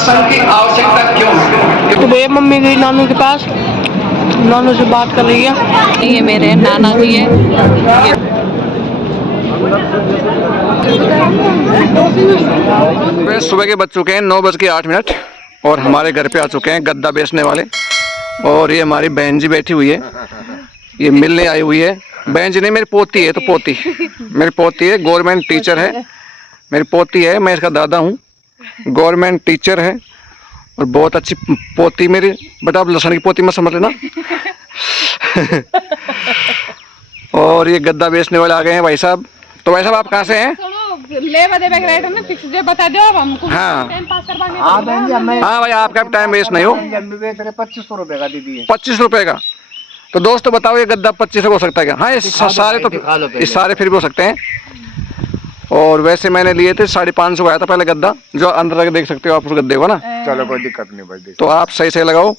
सत्संग की आवश्यकता क्यों है? तो भैया मम्मी गई नानू के पास, नानू से बात कर रही है। ये मेरे नाना जी है। सुबह के बज चुके हैं 9:08 और हमारे घर पे आ चुके हैं गद्दा बेचने वाले। और ये हमारी बहन जी बैठी हुई है, ये मिलने आई हुई है। बहन जी नहीं, मेरी पोती है। तो पोती मेरी पोती है, गवर्नमेंट टीचर है। मेरी पोती है, मैं इसका दादा हूँ, गवर्नमेंट टीचर है और बहुत अच्छी पोती मेरी। बेटा आप लसन की पोती मत समझ लेना। और ये गद्दा बेचने वाले आ गए हैं भाई साहब। तो भाई साहब आप कहाँ से हैं? हाँ भाई, आपका टाइम वेस्ट नहीं हो। 2500 रुपए का दीदी है। 25 रुपए का? तो दोस्तों बताओ ये गद्दा 25 हो सकता है क्या? हाँ, ये सारे तो ये सारे फिर भी हो सकते हैं। और वैसे मैंने लिए थे 550 का आया था पहले गद्दा, जो अंदर तक देख सकते हो आप उस गद्दे को ना। चलो कोई दिक्कत नहीं भाई। तो आप सही से लगाओ।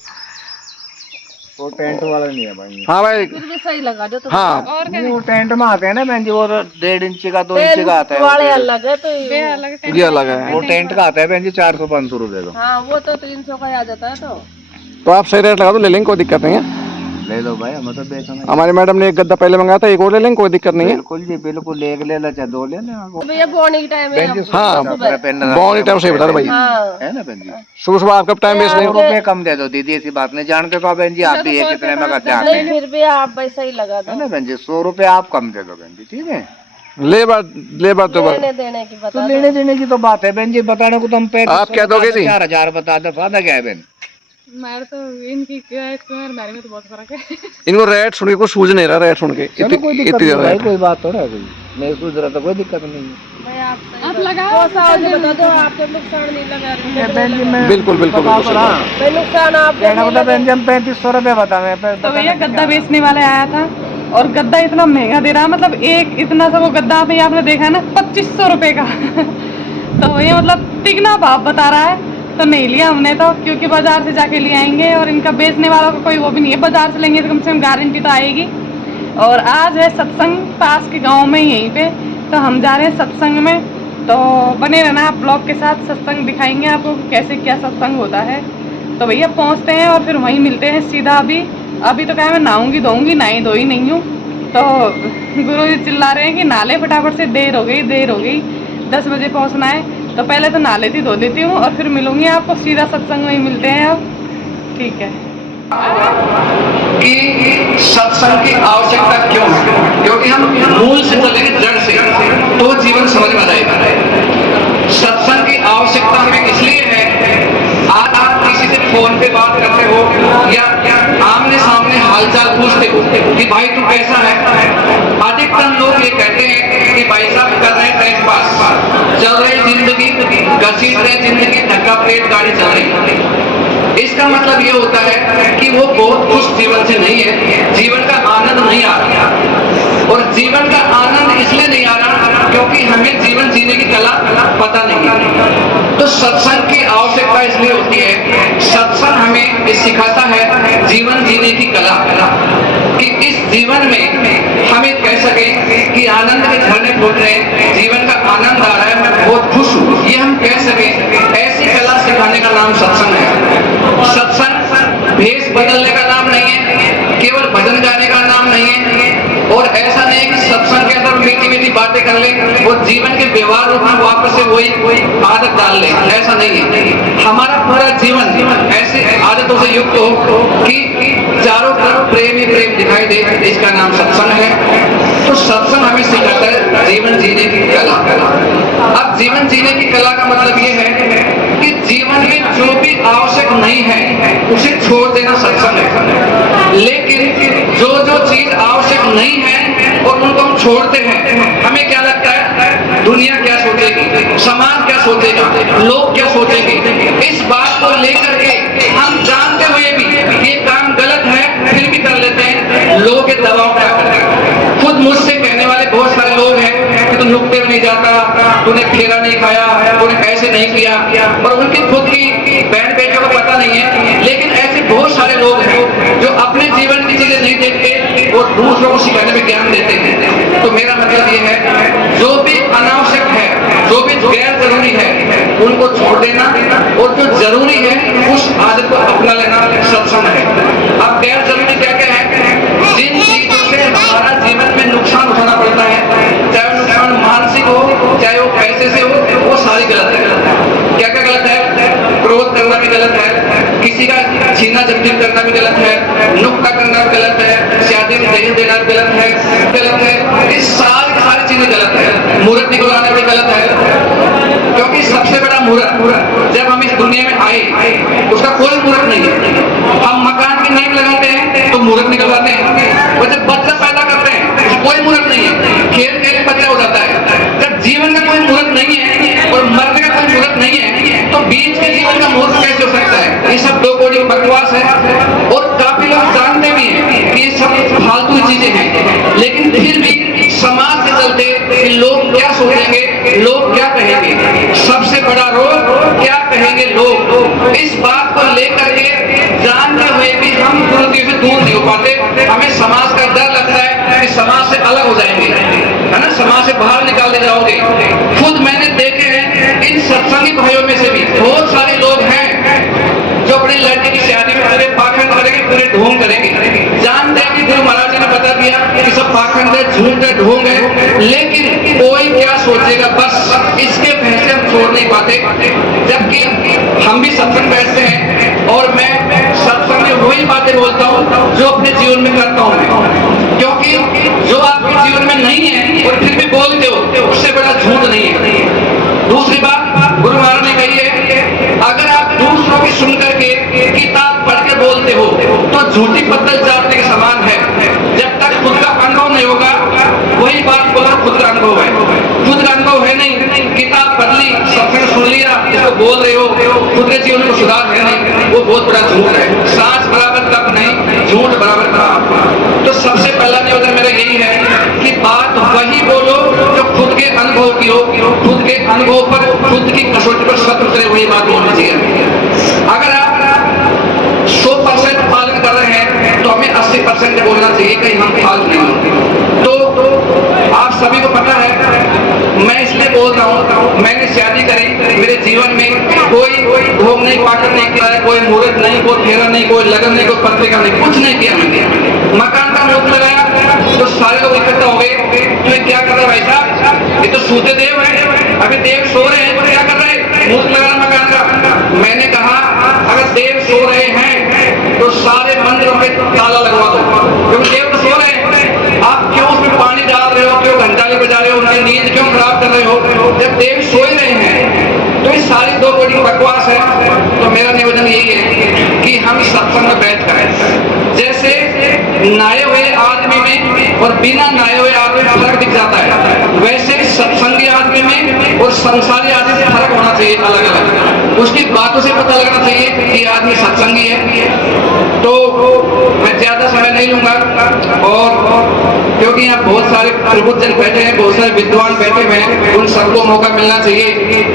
वो टेंट वाला नहीं है भाई। हाँ भाई, सही लगा दो। हाँ वो टेंट में आते हैं ना बहन जी, वो 1.5 इंच का 2 इंच का आता है। वाले अलग है, तो ये अलग है। वो टेंट का आता है बहन जी 400-500 रुपए का। हाँ, वो तो 300 का आ जाता है। तो आप सही रेट लगा दो, ले लेंगे, कोई दिक्कत नहीं है। ले लो भाई, हम तो बेचना। हमारी मैडम ने एक गद्दा पहले मंगाया था, एक और ले लेंगे, कोई दिक्कत नहीं है। बिल्कुल जी बिल्कुल, एक ले लो चाहे 2 ले लें। भैया बॉर्निंग टाइम है। हाँ, बहुत टाइम से बता रहे भाई है ना बहन जी। सुबह सुबह आपका टाइम वेस्ट नहीं हो। रुपए कम दे दो दीदी, ऐसी बात नहीं। जानते तो बहन जी आप भी है कितने में गद्दे आते हैं। फिर भी आप वैसा ही लगा दो, है ना बहन जी। 100 रुपए आप कम दे दो बहन जी, ठीक है। लेबर तो लेने देने की बता। तो लेने देने की तो बात है बहन जी, बताने को तो हम पे आप क्या दोगे जी? 4000 बता दो, फायदा क्या है बहन? मेरे तो इनकी मेरे में तो बहुत फर्क है। इनको रेट सुन के कुछ सूझ नहीं रहा, रेट सुन के चलो कोई दिक्कत नहीं भाई, कोई बात थोड़ा है कोई। मैं सोच रहा था कोई दिक्कत नहीं है भाई आप लगाओ, बता दो। आपको नुकसान नहीं लगा रही बहन जी। मैं बिल्कुल बिल्कुल भाई, नुकसान आप कहना मतलब बहन जी हम 3500 रुपए बतावे। तो भैया गद्दा बेचने वाले आया था और गद्दा इतना महंगा दे रहा है, मतलब एक इतना सा वो गद्दा आपने देखा है ना 2500 रुपए का। तो भैया मतलब तिगना भाव बता रहा है, तो नहीं लिया हमने तो, क्योंकि बाजार से जाके ले आएंगे और इनका बेचने वालों का कोई वो भी नहीं है। बाजार से लेंगे तो कम से कम गारंटी तो आएगी। और आज है सत्संग पास के गांव में यहीं पे, तो हम जा रहे हैं सत्संग में। तो बने रहना आप ब्लॉग के साथ, सत्संग दिखाएंगे आपको कैसे क्या सत्संग होता है। तो भैया पहुँचते हैं और फिर वहीं मिलते हैं सीधा। अभी तो क्या मैं नहाऊंगी धोऊंगी, नहाई धोई नहीं हूँ। तो गुरु जी चिल्ला रहे हैं कि नाले फटाफट से, देर हो गई 10 बजे पहुँचना है। तो पहले तो नहा लेती धो लेती हूँ और फिर मिलूंगी आपको सीधा सत्संग में ही मिलते हैं अब, ठीक है। कि सत्संग की आवश्यकता क्यों है? क्योंकि हम मूल से चलेंगे, जड़ से, तो जीवन समझ में आएगा। सत्संग की आवश्यकता हमें इसलिए है, आज आप किसी से फोन पे बात करते हो या आमने सामने हालचाल पूछते हो कि भाई तू कैसा है। अधिकतर लोग ये कहते हैं कि भाई साहब कर रहे हैं टाइम पास, चल रही जिंदगी, घसीट रहे जिंदगी, धक्का पेट गाड़ी चल रही। इसका मतलब ये होता है कि वो बहुत खुश जीवन से नहीं है, जीवन का आनंद नहीं आ रहा। और जीवन का आनंद इसलिए नहीं आ रहा क्योंकि हमें जीवन जीने की कला पता नहीं है। तो सत्संग की आवश्यकता इसलिए होती है, सत्संग हमें ये सिखाता है जीवन जीने की कला, कि इस जीवन में हमें कह सके कि आनंद के झरने फूट रहे हैं, जीवन का आनंद आ रहा है, मैं बहुत खुश हूँ, ये हम कह सके। ऐसी कला सिखाने का नाम सत्संग है। सत्संग भेष बदलने का नाम नहीं है, केवल भजन गाने का नाम नहीं है। और ऐसा नहीं कि सत्संग के अंदर मीठी मीठी बातें कर ले और जीवन के व्यवहार रूप में वापस से वही आदत डाल ले, ऐसा नहीं है। हमारा पूरा जीवन ऐसे आदतों से युक्त हो कि चारों तरफ प्रेम ही प्रेम दिखाई दे, इसका नाम सत्संग है। तो सत्संग हमें सिखाता है जीवन जीने की कला। अब जीवन जीने की कला का मतलब ये है कि जीवन में जो भी आवश्यक नहीं है उसे छोड़ देना सत्संग है। लेकिन जो जो चीज आवश्यक नहीं है और उनको हम छोड़ते हैं, हमें क्या लगता है दुनिया क्या सोचेगी, समाज क्या सोचेगा, लोग क्या सोचेंगे। इस बात को लेकर के हम जानते हुए भी ये काम गलत है फिर भी कर लेते हैं, लोगों के दबाव में आकर। खुद मुझसे कहने वाले बहुत सारे लोग हैं कि तू नुक्ते में नहीं जाता, तूने फेरा नहीं खाया, तूने ऐसे नहीं किया, और उनकी खुद की बहन बेटियों को पता नहीं है। लेकिन ऐसे बहुत सारे लोग हैं जो अपने जीवन की चीजें नहीं देखते और दूसरों को सिखाने में ज्ञान देते हैं। तो मेरा मतलब ये है, जो भी अनावश्यक है, जो भी गैर जरूरी है, उनको छोड़ देना, और जो जरूरी गलत है, किसी का छीना झपटी करना भी गलत है, नुक्ता करना भी गलत है, शादी में दहेज देना भी गलत है, इस सारी चीजें गलत है। मुहूर्त निकलवाना भी गलत है, क्योंकि सबसे बड़ा मुहूर्त जब हम इस दुनिया में आए उसका कोई मुहूर्त नहीं है। हम मकान की नींव लगाते हैं तो मुहूर्त निकलवाते हैं, और जब बच्चा पैदा करते हैं कोई मुहूर्त नहीं है, खेल खेल बच्चा हो जाता है। जब जीवन का कोई मुहूर्त नहीं है और मरने का कोई मुहूर्त नहीं है तो बीच के जीवन का मुहूर्त कैसे हो सकता है? ये सब दो कोड़ी बकवास है, और काफी लोग जानते भी हैं कि ये सब फालतू चीजें हैं, लेकिन फिर भी समाज के चलते कि लोग क्या सोचेंगे, लोग क्या कहेंगे, सबसे बड़ा रोग क्या कहेंगे लोग, इस बात को लेकर के जानते हुए भी हम कुरीतियों से दूर नहीं हो पाते। हमें समाज का डर लगता है कि समाज से अलग हो जाएंगे, है ना, समाज से बाहर निकाल दे जाओगे। खुद मैंने देखे हैं इन सत्संगी भाइयों में से भी बहुत सारे लोग हैं जो अपनी लड़की की शादी में पूरे पाखंड करेंगे, पूरे ढोंग करेंगे, जानते हैं कि गुरु महाराज जी ने बता दिया कि सब पाखंड है, झूठ है, ढोंग है, लेकिन कोई क्या सोचेगा, बस इसके फैसले हम छोड़ नहीं पाते। जबकि हम भी सत्संग बैठते हैं और मैं सत्संग में वही बातें बोलता हूँ जो अपने जीवन में करता हूँ, क्योंकि जो आपके जीवन में नहीं है और फिर भी बोलते हो उससे बड़ा झूठ नहीं है। दूसरी बात गुरु महाराज ने कही है, अगर आप दूसरों की सुन करके किताब पढ़ के बोलते हो तो झूठी पत्तल चाटने के समान है। जब तक खुद का अनुभव नहीं होगा, वही बात बोलो खुद का अनुभव है, खुद का अनुभव है नहीं, किताब पढ़ ली, सत्संग सुन लिया, इसको बोल रहे हो, खुद के जीवन को सुधार है नहीं, वो बहुत बड़ा झूठ है। सांस बराबर तब नहीं, झूठ बराबर था। तो सबसे पहला निवेदन मेरा यही है कि बात वही बोलो जो खुद के अनुभव की हो, खुद के अनुभव पर, खुद की कसौटी पर सत्य उतरे, वही बात बोलनी चाहिए। अगर आप 100% पालन कर रहे हैं तो हमें 80% बोलना चाहिए, कहीं हम फाल्ट नहीं हो। तो आप सभी को पता है, मैं इसलिए बोल रहा हूँ, मैंने शादी करी, मेरे जीवन में कोई भोग नहीं, पाकर नहीं किया है, कोई मुहूर्त नहीं, कोई फेरा नहीं, कोई लगन नहीं, कोई पत्रिका नहीं, कुछ नहीं किया मैंने। मकान का मुहूर्त लगाया तो सारे लोग इकट्ठा हो गए, तो ये क्या कर रहा है भाई साहब, ये तो सूते देव है, अभी देव सो रहे हैं तो क्या कर रहे हैं, मुहूर्त लगाना मकान का। मैंने कहा अगर देव सो रहे हैं तो सारे मंदिरों में ताला लगवा दो, क्योंकि देव तो सो रहे हैं, आप क्यों उसमें पानी डाल रहे हो, क्यों घंटा नहीं बजा रहे हो, उनकी नींद क्यों खराब कर रहे हो, जब देव सो ही रहे हैं। तो ये सारी दो बड़ी बकवास है। तो मेरा निवेदन यही है कि हम सत्संग में बैठ कर, जैसे नहाए हुए आदमी में और बिना नहाए हुए आदमी में फर्क दिख जाता है, वैसे सत्संगी आदमी में और संसारी आदमी में फर्क होना चाहिए अलग अलग। उसकी बातों से पता लगना चाहिए कि आदमी सत्संगी है। तो मैं ज्यादा समय नहीं लूंगा, और क्योंकि यहाँ बहुत सारे प्रबुद्धजन बैठे हैं, बहुत सारे विद्वान बैठे हुए हैं, उन सबको मौका मिलना चाहिए,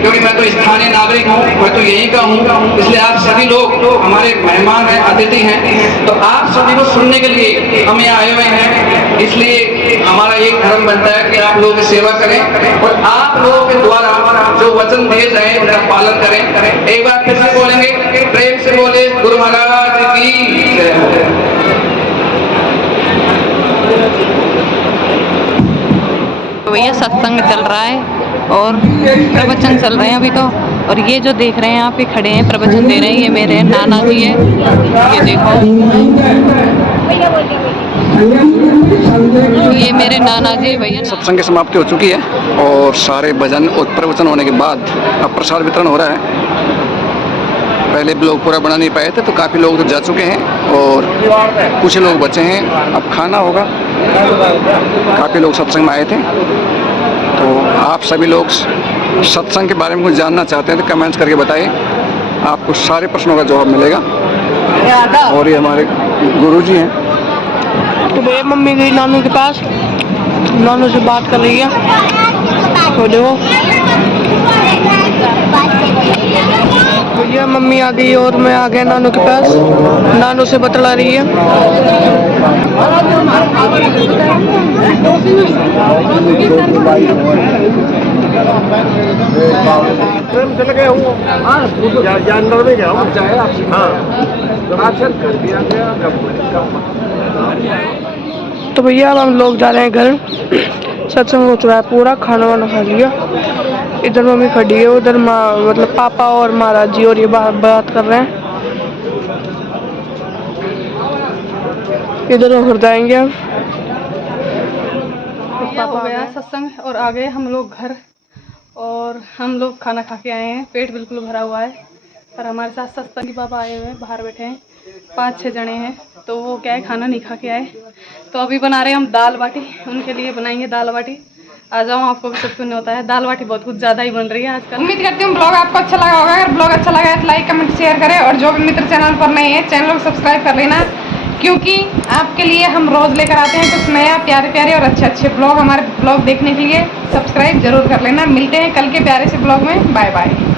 क्योंकि मैं तो स्थानीय नागरिक हूँ, मैं तो यहीं का हूँ, इसलिए आप सभी लोग हमारे मेहमान हैं, अतिथि हैं, तो आप सभी को सुनने के लिए हम यहाँ आए हुए हैं। इसलिए हमारा एक धर्म बनता है कि आप लोगों की सेवा करें और आप लोगों के द्वारा जो वचन दिए जाए उनका पालन करें। एक बार फिर से बोलेंगे, प्रेम से बोले गुरु महाराज की जय हो। भैया सत्संग चल रहा है और प्रवचन चल रहे हैं अभी तो, और ये जो देख रहे हैं आप, ये खड़े हैं प्रवचन दे रहे हैं, ये मेरे नाना जी है, ये देखो, ये मेरे नाना जी भैया। सत्संग की समाप्ति हो चुकी है और सारे भजन और प्रवचन होने के बाद अब प्रसाद वितरण हो रहा है। पहले लोग पूरा बना नहीं पाए थे तो काफ़ी लोग तो जा चुके हैं और कुछ लोग बचे हैं, अब खाना होगा। काफ़ी लोग सत्संग में आए थे, तो आप सभी लोग सत्संग के बारे में कुछ जानना चाहते हैं तो कमेंट्स करके बताइए, आपको सारे प्रश्नों का जवाब मिलेगा। और ये हमारे गुरुजी हैं। तो भैया मम्मी गई नानू के पास, नानू से बात कर रही है, तो देखो भैया मम्मी आ गई और मैं आ गया नानू के पास, नानू से बतला रही है। चले गए हूँ जानवर में गया हूँ, हाँ कर दिया गया। तो भैया अब हम लोग जा रहे हैं घर। सत्संग हो चुका है पूरा, खाना वाना खा लिया। इधर मम्मी खड़ी है, उधर माँ मतलब पापा और महाराज जी और ये बात कर रहे हैं। इधर होकर जाएंगे अब। हो गया सत्संग और आ गए हम लोग घर, और हम लोग खाना खा के आए हैं। पेट बिल्कुल भरा हुआ है, पर हमारे साथ सत्संगी बाबा आए हुए हैं, बाहर बैठे हैं, 5-6 जने हैं। तो वो क्या है, खाना नहीं खा के आए, तो अभी बना रहे हैं हम दाल बाटी। उनके लिए बनाएंगे दाल बाटी। आ जाओ, आपको भी सब सुनने होता है। दाल बाटी बहुत कुछ ज़्यादा ही बन रही है आजकल। उम्मीद करती हूँ ब्लॉग आपको अच्छा लगा होगा। अगर ब्लॉग अच्छा लगा है तो लाइक कमेंट शेयर करें, और जो भी मित्र चैनल पर नए हैं चैनल को सब्सक्राइब कर लेना, क्योंकि आपके लिए हम रोज़ लेकर आते हैं कुछ नया, प्यारे प्यारे और अच्छे अच्छे ब्लॉग। हमारे ब्लॉग देखने के लिए सब्सक्राइब जरूर कर लेना। मिलते हैं कल के प्यारे से ब्लॉग में। Bye bye.